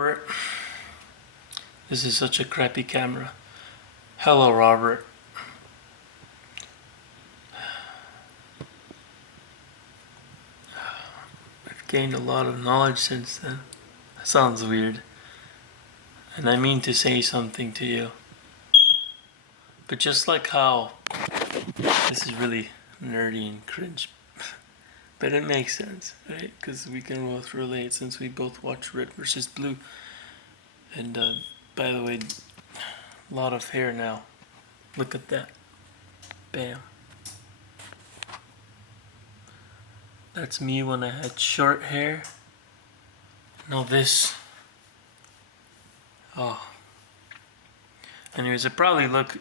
Robert, this is such a crappy camera. Hello, Robert. I've gained a lot of knowledge since then. That sounds weird. And I mean to say something to you. But just like how this is really nerdy and cringe, but it makes sense, right? Because we can both relate since we both watch Red versus Blue. And by the way, a lot of hair now. Look at that. Bam. That's me when I had short hair. Now this. Oh. Anyways, it probably look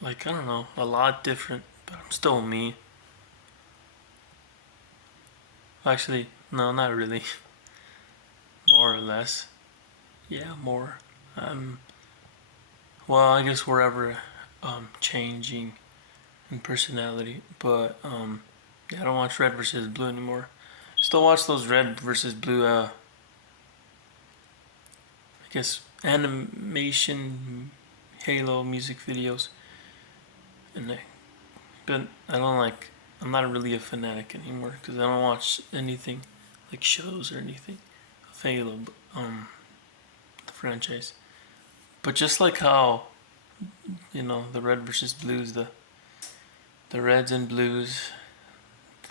like, I don't know, a lot different, but I'm still me. Actually, no, not really. More or less. Yeah, more. Well, I guess we're ever changing in personality, but yeah, I don't watch Red versus Blue anymore. Still watch those Red versus Blue, I guess, animation Halo music videos, but I don't like. I'm not really a fanatic anymore because I don't watch anything like shows or anything of Halo, the franchise. But just like how the Red versus Blues, the Reds and Blues,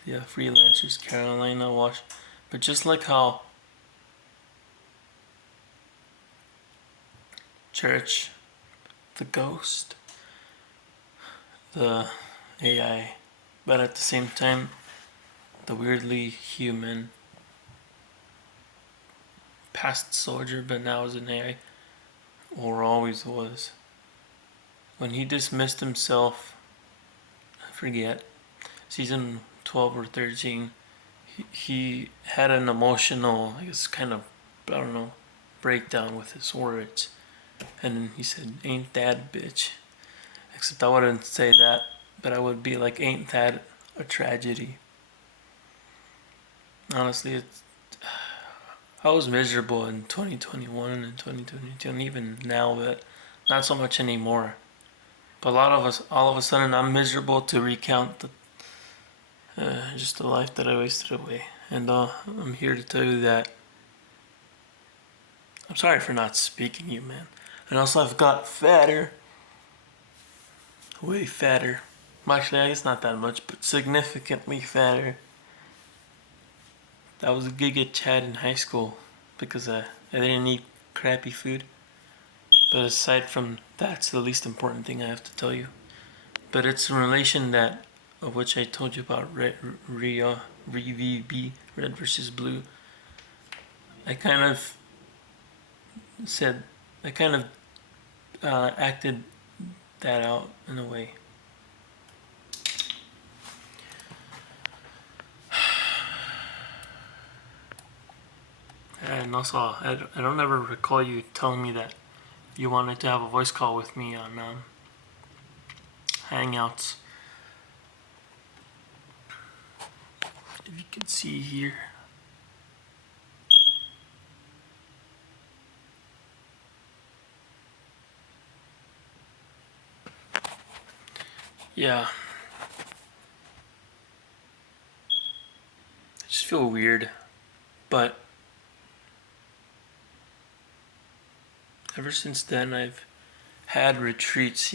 the freelancers, Carolina Wash. But just like how Church, the Ghost, the AI, but at the same time, the weirdly human past soldier, but now is an AI, or always was. When he dismissed himself, I forget, season 12 or 13, he had an emotional, I guess, kind of, I don't know, breakdown with his words. And then he said, "Ain't that a bitch?" Except I wouldn't say that, but I would be like, "Ain't that a tragedy?" Honestly, I was miserable in 2021 and 2022, and even now, but not so much anymore. But all of a sudden, I'm miserable to recount just the life that I wasted away. And I'm here to tell you that I'm sorry for not speaking to you, man. And also, I've got fatter, way fatter. Well, actually, I guess not that much, but significantly fatter. That was a Giga Chad in high school because I didn't eat crappy food. But aside from that's the least important thing I have to tell you. But it's in relation that of which I told you about RVB, Red versus Blue. I kind of said, I kind of acted that out in a way. And also, I don't ever recall you telling me that you wanted to have a voice call with me on Hangouts. If you can see here. Yeah. I just feel weird. But ever since then, I've had retreats,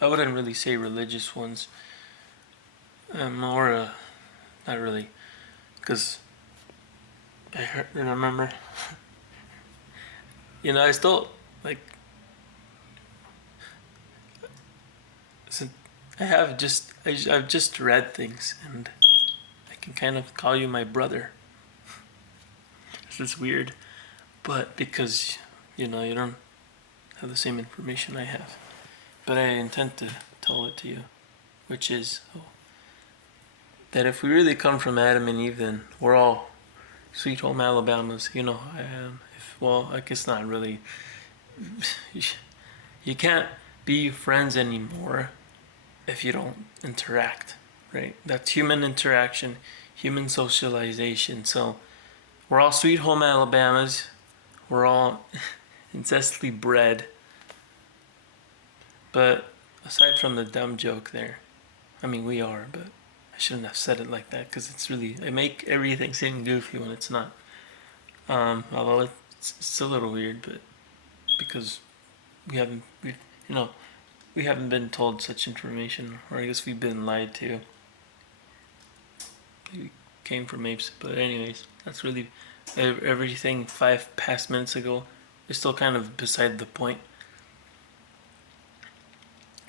I wouldn't really say religious ones. More, not really. Because remember, I still, like, I've just read things, and I can kind of call you my brother. This is weird, but because, you don't have the same information I have. But I intend to tell it to you, which is that if we really come from Adam and Eve, then we're all Sweet Home Alabamas. I am. Well, I guess not really. You can't be friends anymore if you don't interact, right? That's human interaction, human socialization. So we're all Sweet Home Alabamas, we're all incessantly bred. But aside from the dumb joke there, I mean, we are, but I shouldn't have said it like that because it make everything seem goofy when it's not. Although it's a little weird, but because we haven't, we, you know, we haven't been told such information, or I guess we've been lied to. We came from apes, but anyways, that's really everything 5 past minutes ago is still kind of beside the point.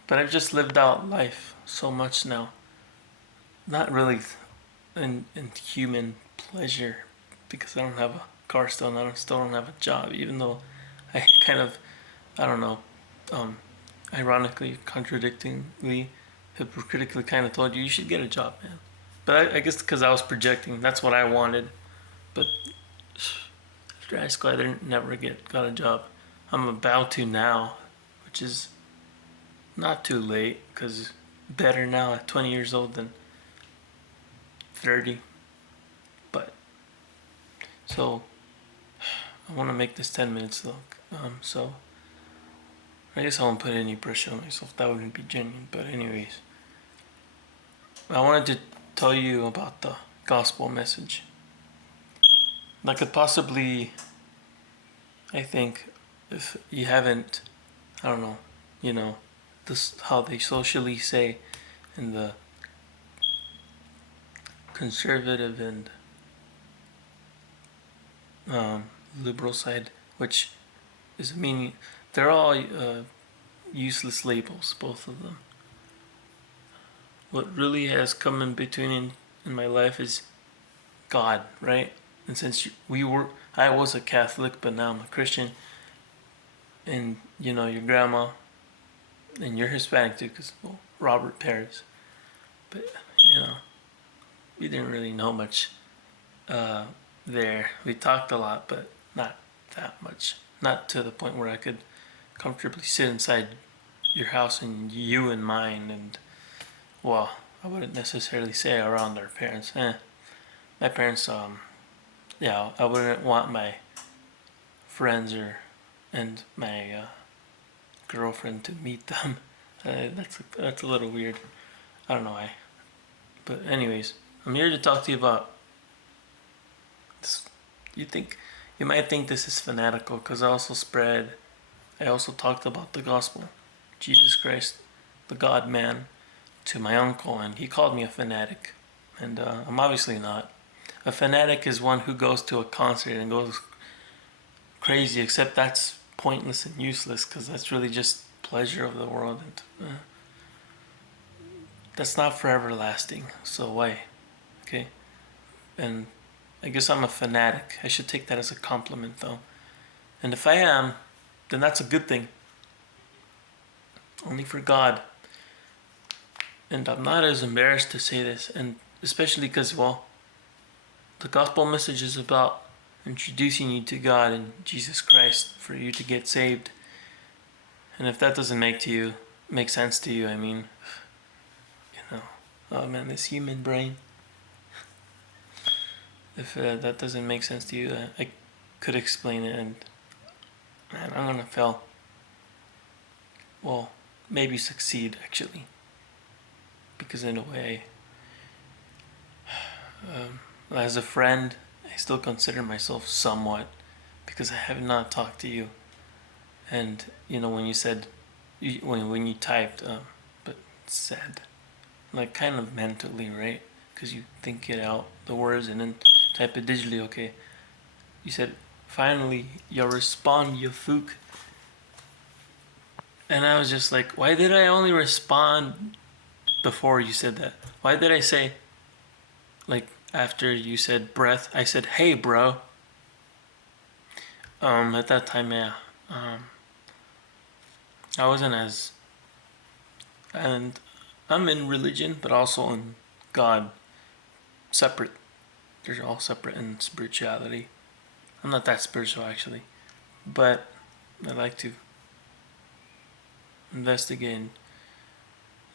But I've just lived out life so much now. Not really in human pleasure because I don't have a car still and I still don't have a job, even though I kind of, I don't know, ironically, contradictingly, hypocritically kind of told you should get a job, man. But I guess because I was projecting, that's what I wanted. But after high school, I didn't never got a job. I'm about to now, which is not too late because better now at 20 years old than 30. But so I want to make this 10 minutes though. So I guess I won't put any pressure on myself. That wouldn't be genuine. But anyways, I wanted to tell you about the gospel message. I could possibly, I think, if you haven't, I don't know, this how they socially say in the conservative and liberal side, which is meaning they're all useless labels, both of them. What really has come in between in my life is God, right? And since I was a Catholic, but now I'm a Christian, and your grandma, and you're Hispanic too, because Robert Perez, but we didn't really know much there. We talked a lot, but not that much. Not to the point where I could comfortably sit inside your house and you and mine, and well, I wouldn't necessarily say around our parents. My parents, I wouldn't want my friends and my girlfriend to meet them. That's a little weird. I don't know why. But anyways, I'm here to talk to you about this. You might think this is fanatical because I also talked about the gospel, Jesus Christ, the God man, to my uncle, and he called me a fanatic, and I'm obviously not. A fanatic is one who goes to a concert and goes crazy, except that's pointless and useless because that's really just pleasure of the world, and that's not for everlasting. So why? Okay, and I guess I'm a fanatic. I should take that as a compliment, though. And if I am, then that's a good thing. Only for God. And I'm not as embarrassed to say this, and especially because, the gospel message is about introducing you to God and Jesus Christ for you to get saved. And if that doesn't make sense to you, I mean, oh man, this human brain. If that doesn't make sense to you, I could explain it, and man, I'm gonna fail. Well, maybe succeed actually, because in a way, as a friend, I still consider myself somewhat, because I have not talked to you, and when you said, when you typed, but said, like kind of mentally, right? Because you think it out, the words, and then type it digitally, okay. You said, finally, you respond, you fook. And I was just like, why did I only respond before you said that? Why did I say, like, after you said breath, I said, hey, bro. At that time, yeah. I wasn't as, and I'm in religion, but also in God, separate. They're all separate in spirituality. I'm not that spiritual actually, but I like to investigate and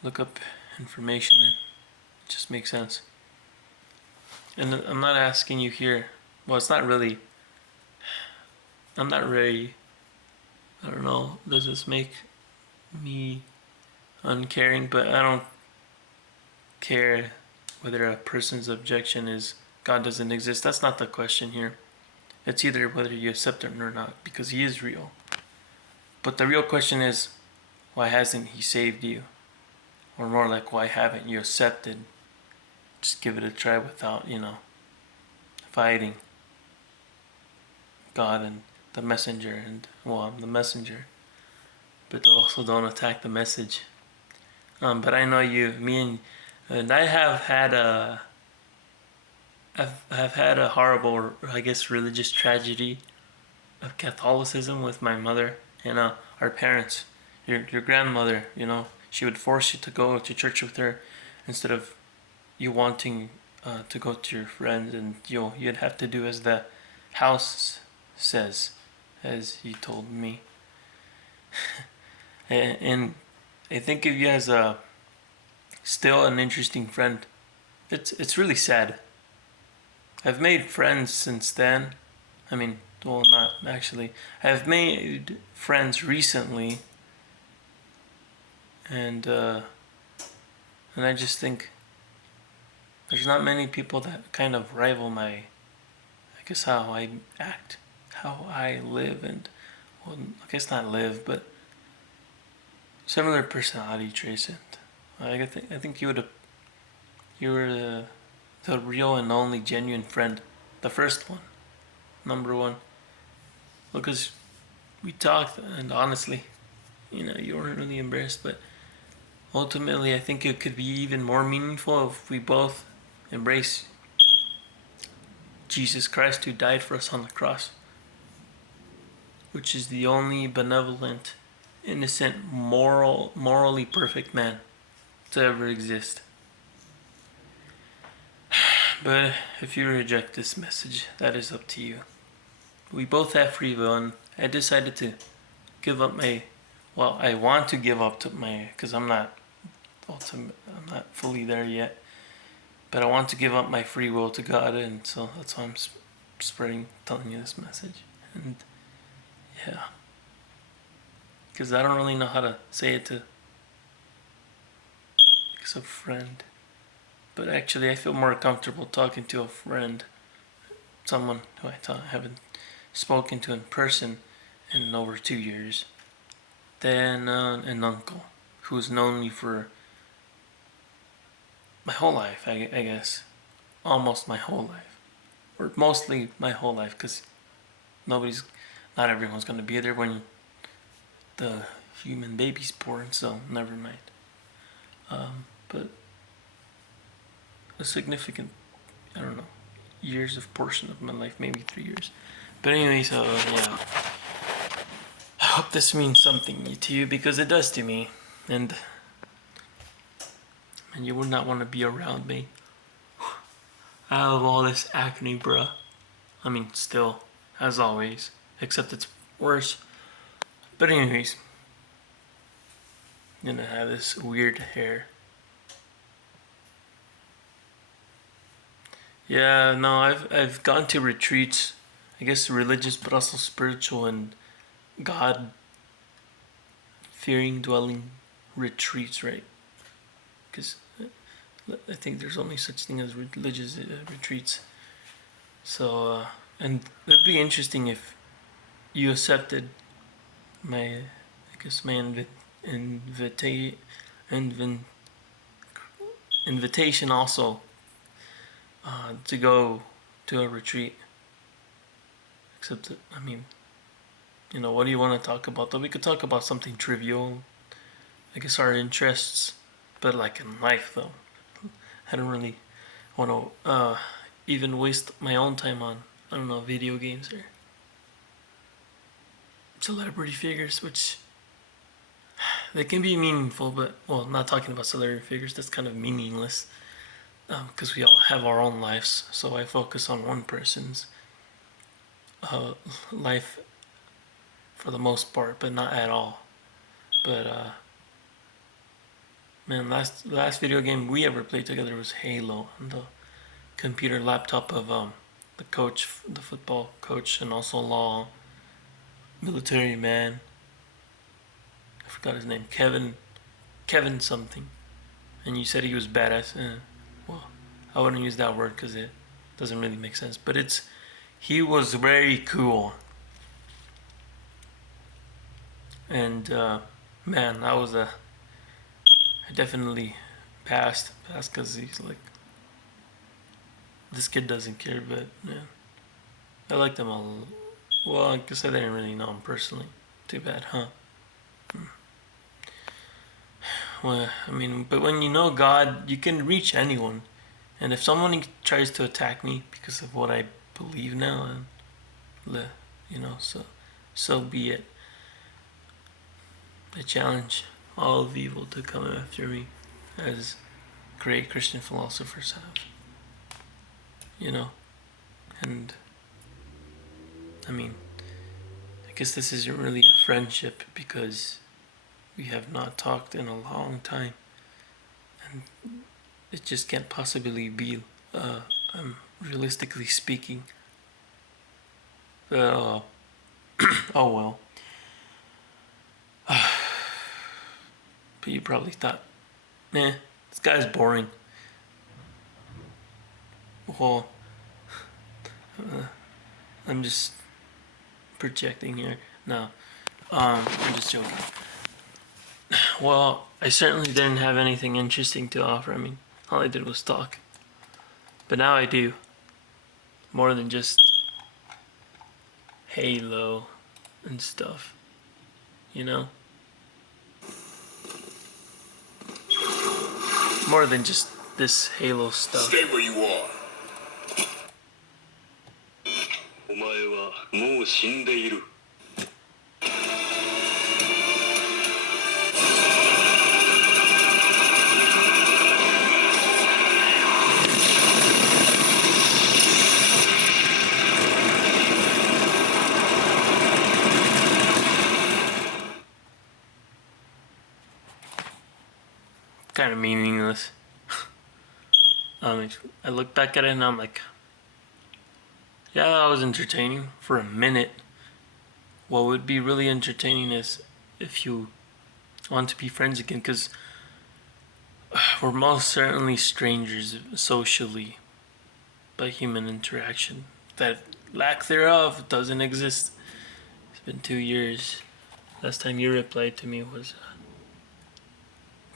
look up information, and it just makes sense. And I'm not asking you here. Well, it's not really. I'm not really, I don't know, does this make me uncaring? But I don't care whether a person's objection is God doesn't exist. That's not the question here. It's either whether you accept him or not, because he is real. But the real question is, why hasn't he saved you? Or more like, why haven't you accepted? Just give it a try without, fighting God and the messenger. And, well, I'm the messenger. But also don't attack the message. But I know and I have had a horrible, I guess, religious tragedy of Catholicism with my mother and our parents. Your grandmother, she would force you to go to church with her instead of you wanting to go to your friends, and you'd have to do as the house says, as you told me. And I think of you as still an interesting friend. It's really sad. I've made friends since then. I mean, well, not actually. I've made friends recently, and I just think there's not many people that kind of rival I guess, how I act, how I live, and, well, I guess not live, but similar personality traits. And I think you were the real and only genuine friend, the first one, number one. Because we talked, and honestly, you weren't really embarrassed, but ultimately, I think it could be even more meaningful if we both embrace Jesus Christ, who died for us on the cross, which is the only benevolent, innocent, morally perfect man to ever exist. But if you reject this message, that is up to you. We both have free will, and I decided to give up I want to give up to because I'm not fully there yet, but I want to give up my free will to God, and so that's why I'm telling you this message. And yeah, because I don't really know how to say it to a friend, but actually I feel more comfortable talking to a friend, someone who I haven't spoken to in person in over 2 years, than an uncle who's known me for my whole life, I guess. Almost my whole life. Or mostly my whole life, because not everyone's going to be there when the human baby's born, so never mind. But a significant, I don't know, years of portion of my life, maybe 3 years. But anyway, so yeah. I hope this means something to you, because it does to me. And you would not want to be around me. I have all this acne, bruh. I mean, still, as always, except it's worse. But anyways, I'm gonna have this weird hair. Yeah, no, I've gone to retreats, I guess religious, but also spiritual and God fearing dwelling retreats, right? Because I think there's only such thing as religious retreats. So, and it'd be interesting if you accepted my invitation also to go to a retreat. Except that, I mean, what do you want to talk about? Though we could talk about something trivial, I guess our interests, but like in life though. I don't really want to even waste my own time on, I don't know, video games or celebrity figures, which they can be meaningful, but, well, not talking about celebrity figures, that's kind of meaningless, because we all have our own lives, so I focus on one person's life for the most part, but not at all. But man, last video game we ever played together was Halo on the computer laptop of the football coach, and also Law. military man. I forgot his name. Kevin something. And you said he was badass. Well, I wouldn't use that word because it doesn't really make sense. But he was very cool. And man, I definitely passed because he's like, this kid doesn't care. But yeah, I liked him a lot. Well, I guess I didn't really know him personally. Too bad, huh? Well, I mean, but when you know God, you can reach anyone. And if someone tries to attack me because of what I believe now, and so be it. I challenge all of evil to come after me, as great Christian philosophers have. And I mean, I guess this isn't really a friendship because we have not talked in a long time, and it just can't possibly be, realistically speaking. Oh well. But you probably thought, this guy's boring. Well, I'm just projecting here. No, I'm just joking. Well, I certainly didn't have anything interesting to offer. I mean, all I did was talk. But now I do. More than just Halo and stuff. More than just this Halo stuff. Stay where you are. お前はもう死んでいる。Kind of meaningless. I look back at it and I'm like, yeah, that was entertaining for a minute. What would be really entertaining is if you want to be friends again, because we're most certainly strangers socially by human interaction. That lack thereof doesn't exist. It's been 2 years. Last time you replied to me was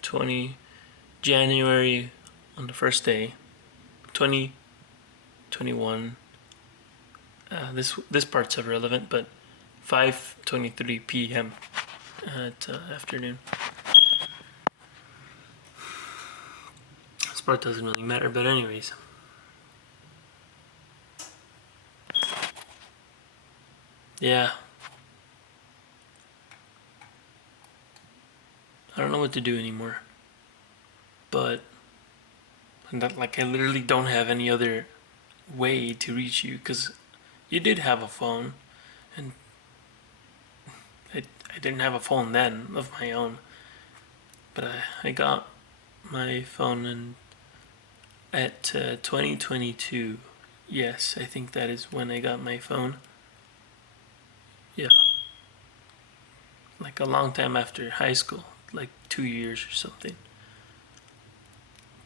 20 January on the first day, 2021. This part's irrelevant, but 5:23 p.m. at afternoon. This part doesn't really matter, but anyways. Yeah. I don't know what to do anymore. But I literally don't have any other way to reach you, because you did have a phone, and I didn't have a phone then of my own, but I got my phone at 2022. Yes, I think that is when I got my phone. Yeah, like a long time after high school, like 2 years or something.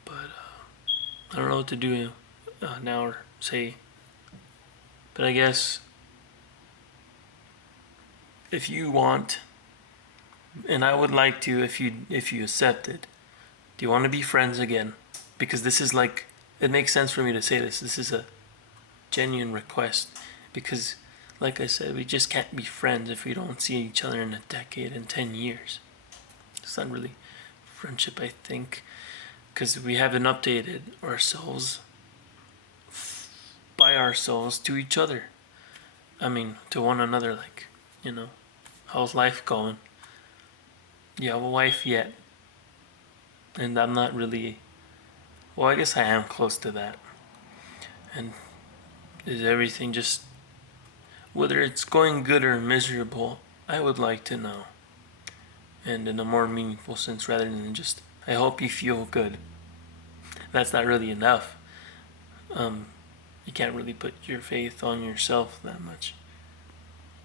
But I don't know what to do now or say. But I guess if you want, and I would like to, if you accept it, do you want to be friends again? Because this is like, it makes sense for me to say this. This is a genuine request. Because, like I said, we just can't be friends if we don't see each other in a decade and 10 years. It's not really friendship, I think. Because we haven't updated ourselves by ourselves to each other. I mean, to one another, like, how's life going? You have a wife yet? And I'm not really, well, I guess I am close to that. And is everything just, whether it's going good or miserable, I would like to know. And in a more meaningful sense, rather than just, I hope you feel good. That's not really enough. You can't really put your faith on yourself that much.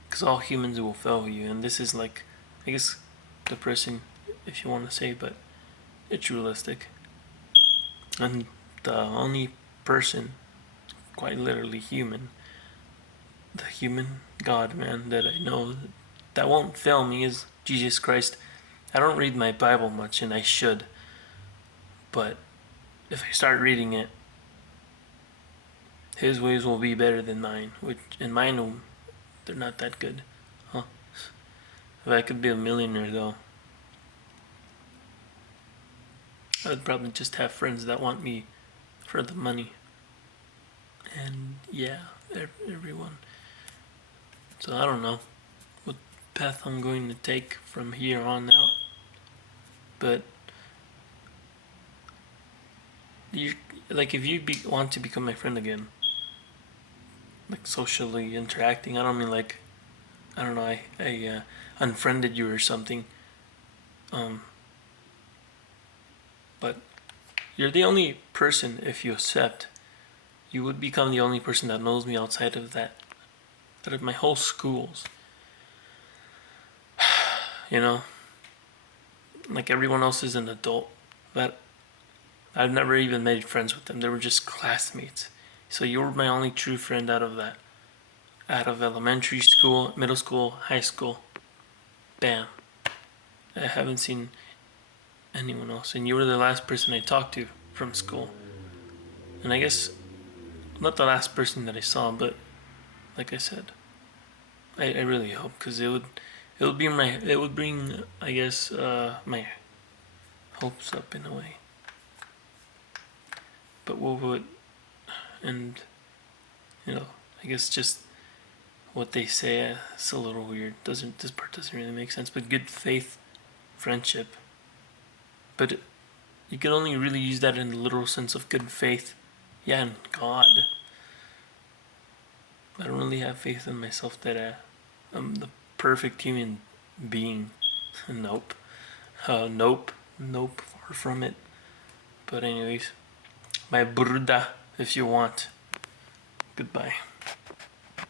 because all humans will fail you, and this is like, I guess, depressing if you want to say, but it's realistic. And the only person, quite literally human, the human God, man, that I know that won't fail me is Jesus Christ. I don't read my Bible much, and I should, but if I start reading it, His ways will be better than mine, and mine, they're not that good. Huh. If I could be a millionaire, though, I would probably just have friends that want me for the money. And yeah, everyone. So I don't know what path I'm going to take from here on out. But you, like, if you want to become my friend again, like socially interacting, I don't mean like, I don't know, I unfriended you or something. But you're the only person, if you accept, you would become the only person that knows me outside of that, out of my whole schools. You know, like everyone else is an adult, but I've never even made friends with them. They were just classmates. So you were my only true friend out of that. Out of elementary school, middle school, high school. Bam. I haven't seen anyone else. And you were the last person I talked to from school. And I guess, not the last person that I saw, but like I said, I really hope, because it would bring, I guess, my hopes up in a way. But what would, and, you know, I guess just what they say, it's a little weird. This part doesn't really make sense. But good faith, friendship. But you can only really use that in the literal sense of good faith. Yeah, in God. I don't really have faith in myself that I'm the perfect human being. Nope. Nope. Far from it. But anyways, my Buddha, if you want. Goodbye.